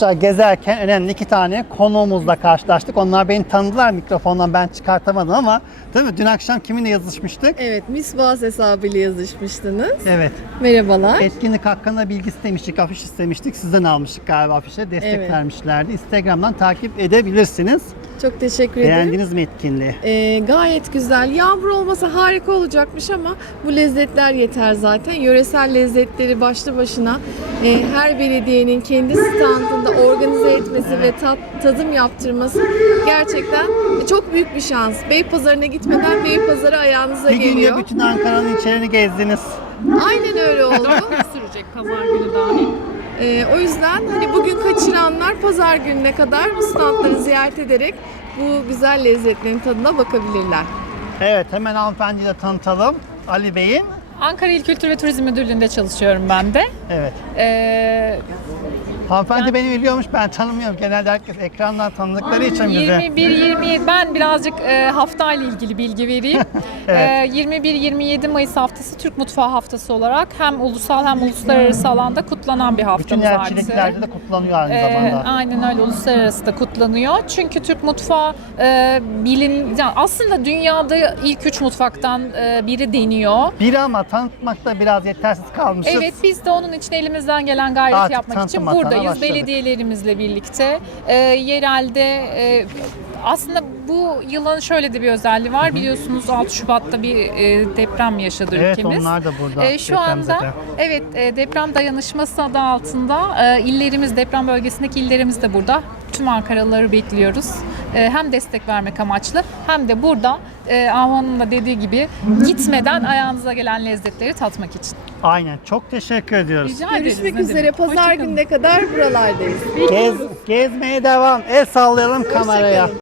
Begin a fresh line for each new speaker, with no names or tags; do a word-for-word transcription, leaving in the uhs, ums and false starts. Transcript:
Arkadaşlar gezerken önemli iki tane konuğumuzla karşılaştık. Onlar beni tanıdılar mikrofondan, ben çıkartamadım ama değil mi? Dün akşam kiminle yazışmıştık?
Evet, Miss Boğaz hesabıyla yazışmıştınız.
Evet.
Merhabalar.
Etkinlik hakkında bilgi istemiştik, afiş istemiştik. Sizden almıştık galiba afişe. Destek
Evet.
vermişlerdi. Instagram'dan takip edebilirsiniz.
Çok teşekkür ederim.
Beğendiniz mi etkinliği?
Ee, gayet güzel. Yağmur olmasa harika olacakmış ama bu lezzetler yeter zaten. Yöresel lezzetleri başlı başına e, her belediyenin kendi standında organize etmesi ve tat, tadım yaptırması gerçekten çok büyük bir şans. Beypazarı'na gitmeden Beypazarı ayağınıza
Bir günde
geliyor.
bütün Ankara'nın içlerini gezdiniz.
Aynen öyle oldu.
Sürecek pazar günü dahil.
Ee, o yüzden hani bugün kaçıranlar pazar gününe kadar bu standları ziyaret ederek bu güzel lezzetlerin tadına bakabilirler.
Evet, hemen hanımefendiyi de tanıtalım. Ali Bey'in.
Ankara İl Kültür ve Turizm Müdürlüğü'nde çalışıyorum ben de.
Evet.
Ee,
Hanımefendi
Yani-
beni biliyormuş, ben tanımıyorum. Genelde herkes ekrandan tanıdıkları için bize.
yirmi bir yirmi yedi ben birazcık e, haftayla ilgili bilgi vereyim.
Evet.
e, yirmi bir yirmi yedi Mayıs haftası Türk Mutfağı Haftası olarak hem ulusal hem uluslararası alanda kutlanan bir
Bütün
haftamız hadise.
elçiliklerde de kutlanıyor aynı
Ee,
zamanda.
aynen öyle, uluslararası da kutlanıyor. Çünkü Türk mutfağı e, bilin, yani aslında dünyada ilk üç mutfaktan e, biri deniyor.
Biri ama tanıtmakta biraz yetersiz kalmışız.
Evet, biz de onun için elimizden gelen gayret
Artık
yapmak için
tanıtım
buradayız.
başladık.
Belediyelerimizle birlikte e, yerelde e, aslında bu yılın şöyle de bir özelliği var. Biliyorsunuz altı Şubat'ta bir e, deprem yaşadı
Evet,
ülkemiz.
onlar da burada,
E, şu anda
depremzede.
evet e, deprem dayanışması adı altında e, illerimiz, deprem bölgesindeki illerimiz de burada. Tüm Ankaralıları bekliyoruz. E, hem destek vermek amaçlı hem de burada e, Ahu Hanım'ın da dediği gibi gitmeden ayağınıza gelen lezzetleri tatmak için.
Aynen. Çok teşekkür ediyoruz.
Rica ederiz,
Görüşmek
ne
üzere
demek.
pazar
Hoşça kalın.
gününe kadar buralardayız.
Gez, gezmeye devam. El sallayalım kameraya.
kalın.